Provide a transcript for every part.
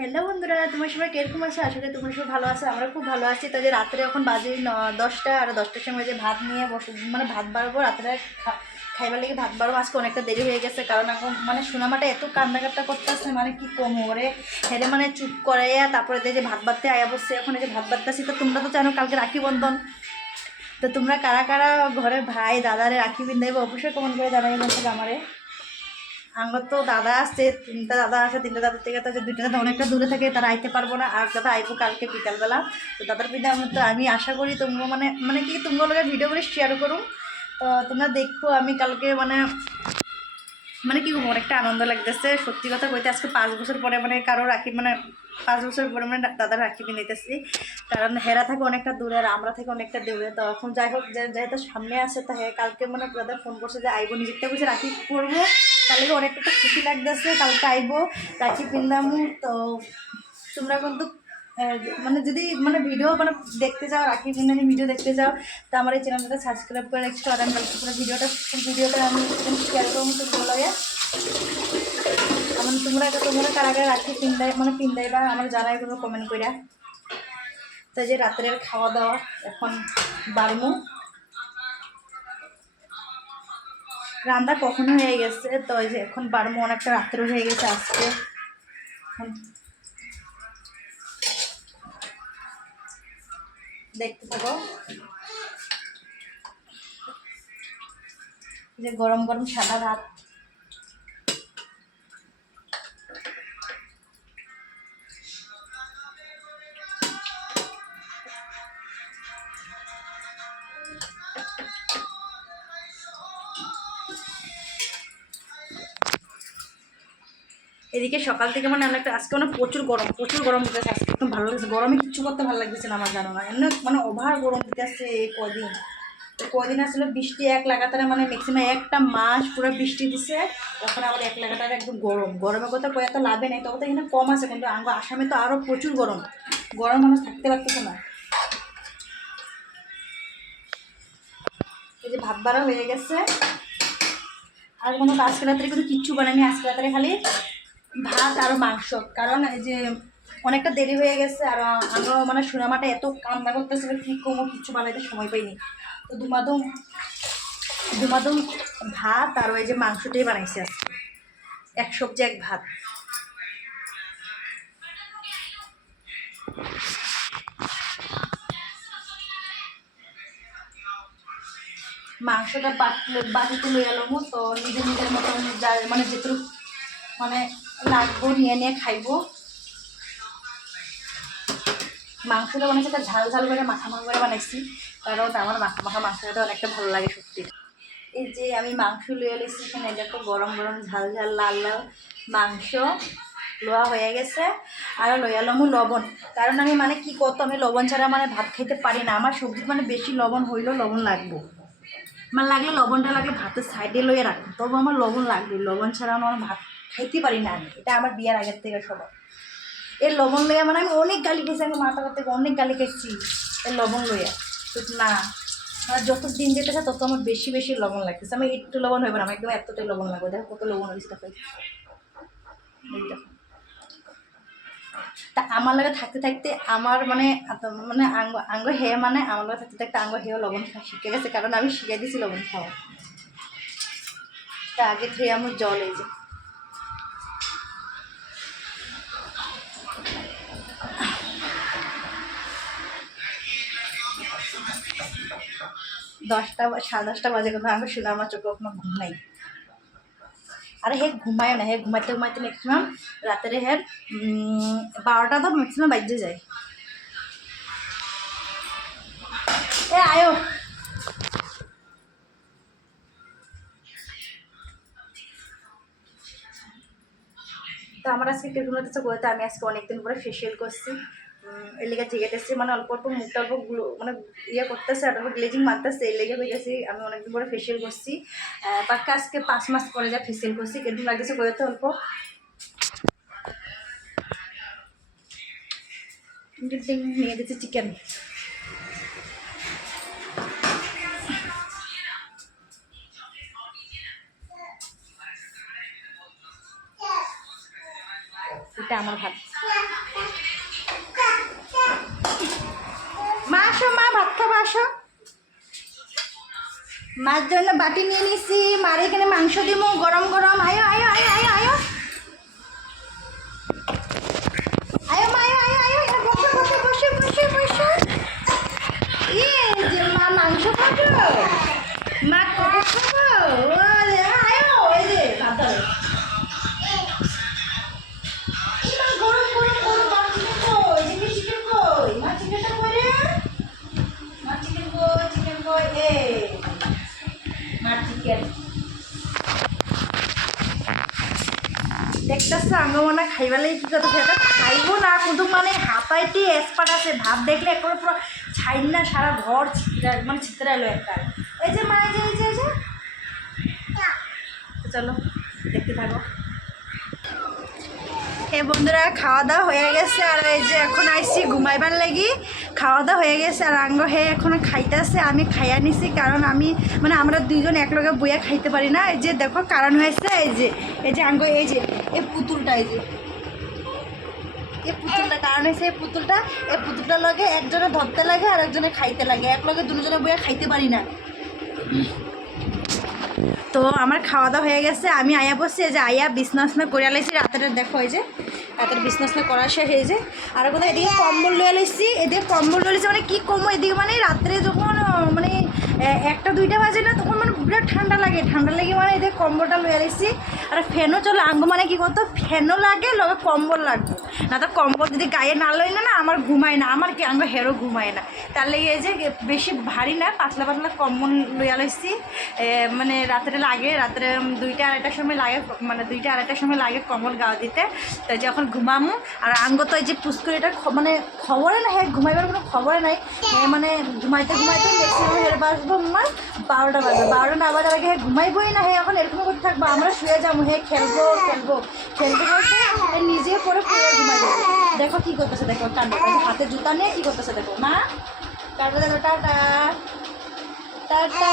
Hello বন্ধুরা, তোমার সবাই কিরকম আছে? আসলে তোমরা সবাই ভালো আছে, আমরা খুব ভালো আছি। তাই যে রাত্রে এখন বাজে 10টা, আর 10টার সময় যে ভাত নিয়ে বসে মানে ভাত বাড়বো রাত্রে খাইবার লেগে ভাত বাড়বো। আজকে অনেকটা দেরি হয়ে গেছে, কারণ এখন মানে সোনামাটা এত কান্দাকাটা করতেছে, মানে কি কম ওরে হেরে মানে চুপ করাইয়া তারপরে যে ভাত বাড়তে আয়া বসছে। এখন এই যে ভাত বাড়তেছি, তো তোমরা তো জানো কালকে রাখি বন্ধন। তো তোমরা কারা কারা ঘরের ভাই দাদারে রাখি বিন্দাইবে অবশ্যই কমেন্ট করে জানাই বলছে আমারে। আমার তো দাদা আছে, তিনটা দাদা আছে, তিনটা দাদার থেকে তো যে দুইটা দাদা অনেকটা দূরে থাকে, তারা আইতে পারবো না। আর দাদা আইবো কালকে বিকালবেলা। তো দাদার বিদে আমি আশা করি তোমরা মানে মানে কি তোমরা লোকের ভিডিও করে শেয়ার করুন। তো তোমরা দেখো আমি কালকে মানে মানে কি অনেকটা আনন্দ লাগতেছে সত্যি কথা কইতে। আজকে 5 বছর পরে মানে কারো রাখি মানে 5 বছর পরে মানে দাদার রাখি কিনেতেছি, কারণ হেরা থাকে অনেকটা দূরে আর আমরা থেকে অনেকটা দূরে। তো এখন যাই হোক, যেহেতু সামনে আসে তা কালকে মানে দাদা ফোন করছে যে আইবো, নিজেরটা বলছে রাখি পরবো, কালকে অনেকটা খুশি লাগতেছে। কালকে আইবো রাখি পিন্দামু। তো তোমরা কিন্তু মানে যদি মানে ভিডিও মানে দেখতে চাও, রাখি বিন্দানি ভিডিও দেখতে চাও, তো আমার এই চ্যানেলটা সাবস্ক্রাইব করে রাখছো। আর আমি পুরো ভিডিওটা আমি শেয়ার করবো তোমরা লগে। মানে তোমরা কার আগে রাখি পিন্দাই বা আমার জানাই কোনো কমেন্ট কইরা। তো যে রাত্রের খাওয়া দাওয়া এখন বাড়মু, রান্না কখনো হয়ে গেছে। তো এই যে এখন বাড়মু, অনেকটা রাত্রে হয়ে গেছে আজকে। এখন দেখতে থাকো যে গরম গরম সাদা ভাত। এদিকে সকাল থেকে মানে অনেকটা আজকে মানে প্রচুর গরম দিতেছে। আজকে একদম ভালো লাগছে, গরমে কিচ্ছু করতে ভালো লাগতেছে না আমার, জানো না এমনি মানে ওভার গরম দিতেছে এই কদিন। তো কদিন আসলে বৃষ্টি এক লাগাতারে মানে ম্যাক্সিমাম একটা মাস পুরো বৃষ্টি দিছে, এখন আবার এক লাগাতারে একদম গরমের কথা কয়ে তো লাভে নেই। তবে তো এখানে কম আছে, কিন্তু আসামে তো আরও প্রচুর গরম মানুষ থাকতে পারতেছে না। এই যে ভাত বাড়া হয়ে গেছে, আর কোনো আজকে রাত্রে কিন্তু কিচ্ছু বানায়নি। আজকে রাত্রে খালি ভাত আর মাংস, কারণ এই যে অনেকটা দেরি হয়ে গেছে। আর আমরা মানে সোনামাটা এত কান্না করতেছিল, কী করবো কিচ্ছু বানাইতে সময় পাইনি। তো দুমাদুম ভাত আর ওই যে মাংসটাই বানাইছে আজকে, এক সবজি এক ভাত। মাংসটা বাটিতে লই এলাম, তো নিজের মতো যা মানে যেটুকু মানে লাগবো নিয়ে খাইবো। মাংসটা বানাইছি একটা ঝাল করে মাখা করে বানাইছি, কারণ আমার মাখা মাংসটা অনেকটা ভালো লাগে সত্যি। এই যে আমি মাংস লুয়ে এলেছি এখানে, দেখো গরম ঝাল লাল মাংস লোয়া হয়ে গেছে। আর লই এলাম লবণ, কারণ আমি মানে কি করতো, আমি লবণ ছাড়া মানে ভাত খাইতে পারি না। আমার সবজি মানে বেশি লবণ হইলেও লবণ লাগবো, মানে লাগলে লবণটা লাগলে ভাতের সাইডে লইয়ে রাখবো, তবু আমার লবণ লাগবে। লবণ ছাড়া আমার ভাত খাইতে পারি না আমি, এটা আমার বিয়ার আগের থেকে সবাই। এর লবণ লইয়া মানে আমি অনেক গালি খেয়েছি, আমি মাথা থেকে অনেক গালি খেয়েছি এর লবণ লইয়া। তো না, মানে যত দিন যেতেছে তত আমার বেশি লবণ লাগতেছে। আমি একটু লবণ হইব না, আমার একদম এতটাই লবণ লাগবে। দেখো কত লবণ হয়েছে, দেখো তা আমার লাগে থাকতে আমার মানে মানে আঙ্গ হে মানে আমার লাগে থাকতে আঙ্গ হেও লবণ খাওয়া শিখে গেছে, কারণ আমি শিখে দিয়েছি লবণ খাওয়া। তা আগে খেয়ে আমার জল এই যে 10টা 10:30 বাজে, কথা আমি শুনে আমার চোখে কখনো ঘুম নাই। আরে হে ঘুমায় না, হে ঘুমাইতে ম্যাক্সিমাম রাতের 12টা তো ম্যাক্সিমাম বাজে যায়। এ আয়ো, তো আমার আজকে কিরকম লাগতেছে বলতে, আমি আজকে অনেকদিন পরে ফেসিয়াল করছি। এর লেগে জিগেতেছি মানে অল্প মুখটা অল্প মানে ইয়ে করতেছে, আর অল্প গ্লেজিং মারতেছে, এর লেগে হয়ে গেছি। আমি অনেকদিন পরে ফেসিয়াল করছি, পাক্কা আজকে 5 মাস পরে যা ফেসিয়াল করছি। কিরকম লাগতেছে বলতে অল্প নিয়ে দিচ্ছি চিকেন। এটা আমার ভাত। আসো মা, ভাত খাবো আসো। মার জন্য বাটি নিয়ে নিছি, মার এখানে মাংস দিব গরম গরম। আয়ো আয়ো আয়ো আয়ো আয়ো আয়ো মা, আয়ো আয়ো আয়ো, এখানে বসো বসো বসো বসো বসো। যে মা মাংস খাবো, মা কবে খাবো? আয়ো এই যে ভাত ধরো। গরম গরম গরম মা, চিকেন কই? চিকেন কই? মা চিকেনটা কই রে? মা চিকেন কই? চিকেন কই? মা চিকেন দেখতেছে আঙ্গমনা খাইবালে কি কথা, সেটা খাইবো না কিন্তু মানে হাতাইতে এক্সপার্ট আছে। ভাত দেখলে একবারে পুরো ছাইন না, সারা ঘর মানে ছিতরা এলো একটা। এই যে মা, এই যে এই যে এই যে, চলো দেখতে থাকো। হে বন্ধুরা, খাওয়া দাওয়া হয়ে গেছে আর এই যে এখন আইসি ঘুমাইবার লাগি। খাওয়া দাওয়া হয়ে গেছে আর আঙ্গ হে এখনো খাইতেছে, আমি খাইয়া নিছি কারণ আমি মানে আমরা দুইজন একলগে বইয়া খাইতে পারি না। এই যে দেখো কারণ হয়েছে এই যে আঙ্গ এই যে এই পুতুলটা, এই পুতুলটা কারণ হয়েছে এই পুতুলটার লগে একজনে ধরতে লাগে আর একজনে খাইতে লাগে, একলগে দুজনে বইয়া খাইতে পারি না। তো আমার খাওয়া দাওয়া হয়ে গেছে, আমি আয়া বসছি। এই যে আয়া বিছনা করে লাইছি রাতের, দেখো এই যে রাতের বিছনা করা শেষ। এই যে আর কোথাও এদিকে কম্বল লয়ে লাইছি, এদিকে কম্বল লয়ে লাইছি মানে কী কমো এদিকে মানে রাত্রে যখন মানে 1টা-2টা বাজে না তখন মানে বিরাট ঠান্ডা লাগে মানে এদিকে কম্বলটা লয়ে লাইছি। আর ফ্যানও চলে আঙ্গ মানে কী করতো, ফ্যানও লাগে লগে কম্বল লাগবে না, তো কম্বল যদি গায়ে না লইলে না আমার ঘুমায় না, আমার কি আঙ্গ হেরও ঘুমায় না। তার লেগে এই যে বেশি ভারী না, পাতলা পাতলা কম্বল লইয়া লাইছি। মানে রাত্রে 2টা-2:30টার সময় লাগে, মানে 2টা-2:30টার সময় লাগে কম্বল গাওয়া দিতে। তো যখন ঘুমামো আর আঙ্গ তো এই যে পুষ্করিটা মানে খবরে না, হ্যাঁ ঘুমাইবার কোনো খবরে নাই। মানে ঘুমাইতে ম্যাক্সিমাম হেরে বাসবো আমার 12টা বাজবে, 12টা না বাজার আগে হ্যাঁ ঘুমাইবই না। হ্যাঁ এখন এরকম করতে থাকবো, আমরা শুয়ে যাবো, হ্যাঁ খেলবো বলতে নিজে পরে পুরো ঘুমাই যাবো। দেখো কী করতেছে, দেখো কান্ড, হাতে জুতা নিয়ে কী করতেছে দেখো মা। টাটা দেখো, টাটা টাটা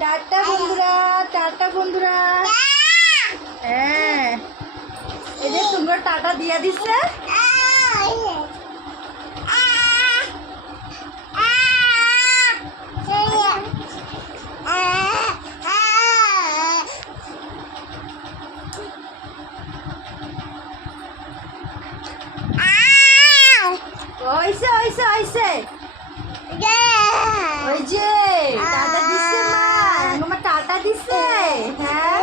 টাটা বন্ধুরা, টাটা বন্ধুরা। হ্যাঁ এই যে তোমরা টাটা দিয়া দিচ্ছে। ওইসে ওইসে ওইসে ওই যে টাটা দিচ্ছে মা, আমার টাটা দিচ্ছে। হ্যাঁ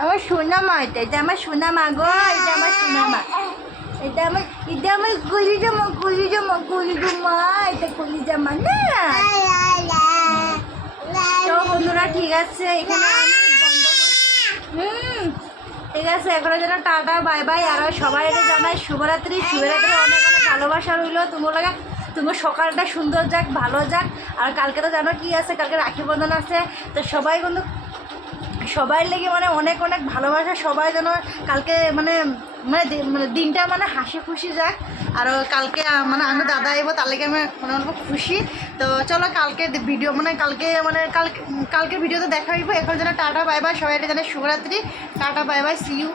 আমার সোনা মা, এটা আমার সোনা মা গো, এটা আমার সোনা মা, এটা আমার কলিজা মা, এটা কলিজা মা না। তো বন্ধুরা ঠিক আছে, এখানে আমি বন্ধ করছি। ঠিক আছে, এখনো যেন টাটা বাই বাই। আর সবাই জানাই শুভরাত্রি, অনেক অনেক ভালোবাসা রইল তোমার সকালটা সুন্দর যাক, ভালো যাক। আর কালকে তো জানো কি আছে, কালকে রাখি বন্ধন আছে। তো সবাই কিন্তু সবাই লেগে মানে অনেক অনেক ভালোবাসা, সবাই যেন কালকে মানে দিনটা মানে হাসি খুশি যাক। আর কালকে মানে আমি দাদা এবো, তার লেগে আমি মানে অনেক খুশি। তো চলো কালকে ভিডিও কালকে ভিডিওতে দেখা হইব। এখন যেন টাটা বাই বাই, সবাই যেন শুভরাত্রি, tata bye bye, see you.